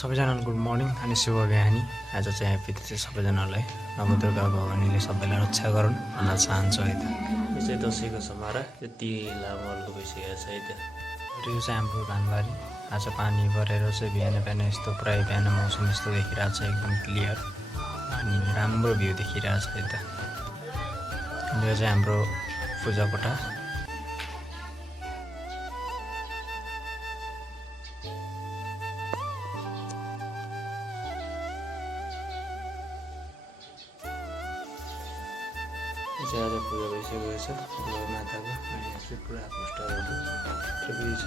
सबैजनालाई good morning अनि शुभ बिहानी। आज चाहिँ ह्याप्पी चाहिँ सबैजनालाई नवदुर्गा भवानीले सबैलाई रक्षा गरून् भन्न चाहन्छु है त। यो चाहिँ दसैँको समारोह यति लामोको भइसकेको छ है त। यो चाहिँ हाम्रो धानबारी। आज पानी परेर चाहिँ बिहान बिहान यस्तो पुरै बिहान मौसम यस्तो देखिरहेको छ एकदम क्लियर अनि राम्रो भ्यू देखिरहेको छ है त। यो चाहिँ हाम्रो पूजा कोठा। आज पूजा भइसकेको छ माताको अनि यहाँ चाहिँ पुरा पोस्टरहरू सबै छ।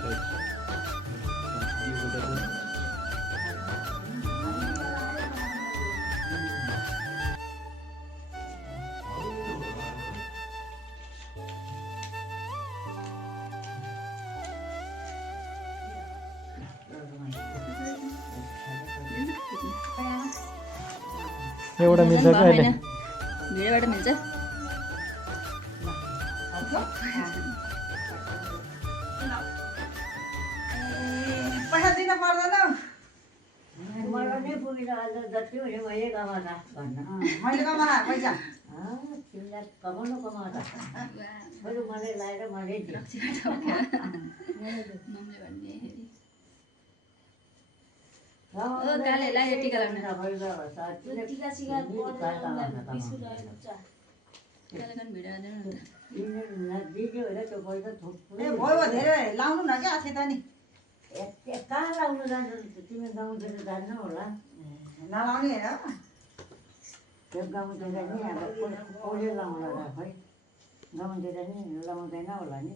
एउटा मिल्छ कि अहिले भिडियोबाट मिल्छ। पैसा दिन पर्दैन मलाई नै पुगेन आज जति हुने मैले कमाउँदा भन्न मैले कमाएको पैसा तिमीलाई कमाउनु कमाउँदा बरु मलाई लाएर मैले भयो धेरै लाउनु न क्या आथे त नि कहाँ लाउनु जान्छ तिमी गाउँतिर जान्नु होला नलाउने होइन त्यो गाउँतिर नि अब कसले लाउँला र खै गाउँतिर नि लाउँदैन होला नि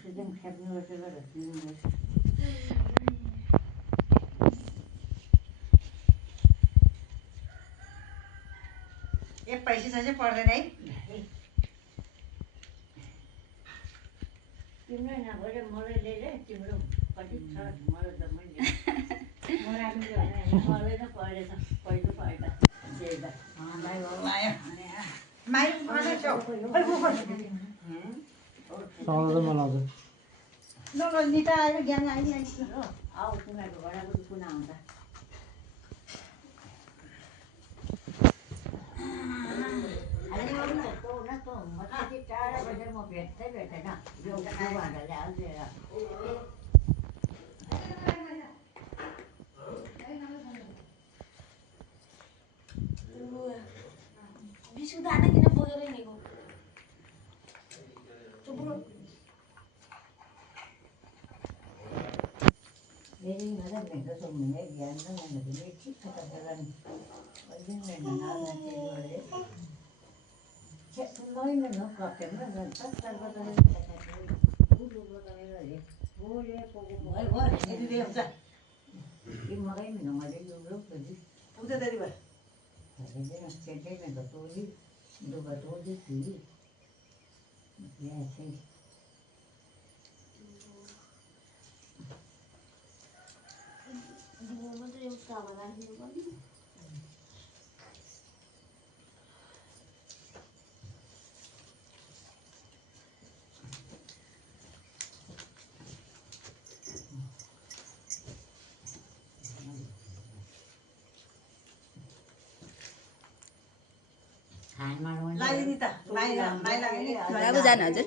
सिजन खेप्नु पर्छ पैसा चाहिँ पर्दैन है तिम्रो नभएर मलाई ल्याइले तिम्रो कति छ मलाई त मैले मलाई नै परेछ पहिलोपल्ट निता आएर ज्ञान आइसक्यो आऊ तिमीहरूको घरको कुना आउँछ टाढा बसेर म भेट्दै भेटेन एउटा भाँडाले हालिदिएर बिस्कुट आना किन बोकेर हिँडेको यदि मलाई भेट्छ सुन्ने ज्ञान र भन्दाखेरि ठिक छ तपाईँलाई नि कहिले भेट्न नाल्ने लैन न कटेमा जान्छ मकै मैले पूजा देरी भयो सेटै में तो तोड़ी दो बतोड़ी थी ऐसे बाबु जानु हजुर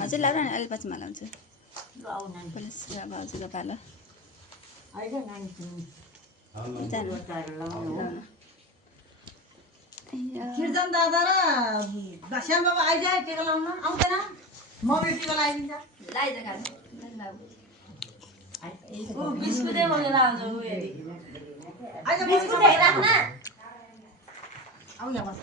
हजुर लाउनु नि अलि पछि म लाउँछु पुलिस अब हजुरको पालो किर्जन दादा र श्याम बाबा आइजाए टिका लाउन आउँदैन म टिका लगाइदिन्छ बिस्कुटै बोकेर आउँछ आउ यहाँ बस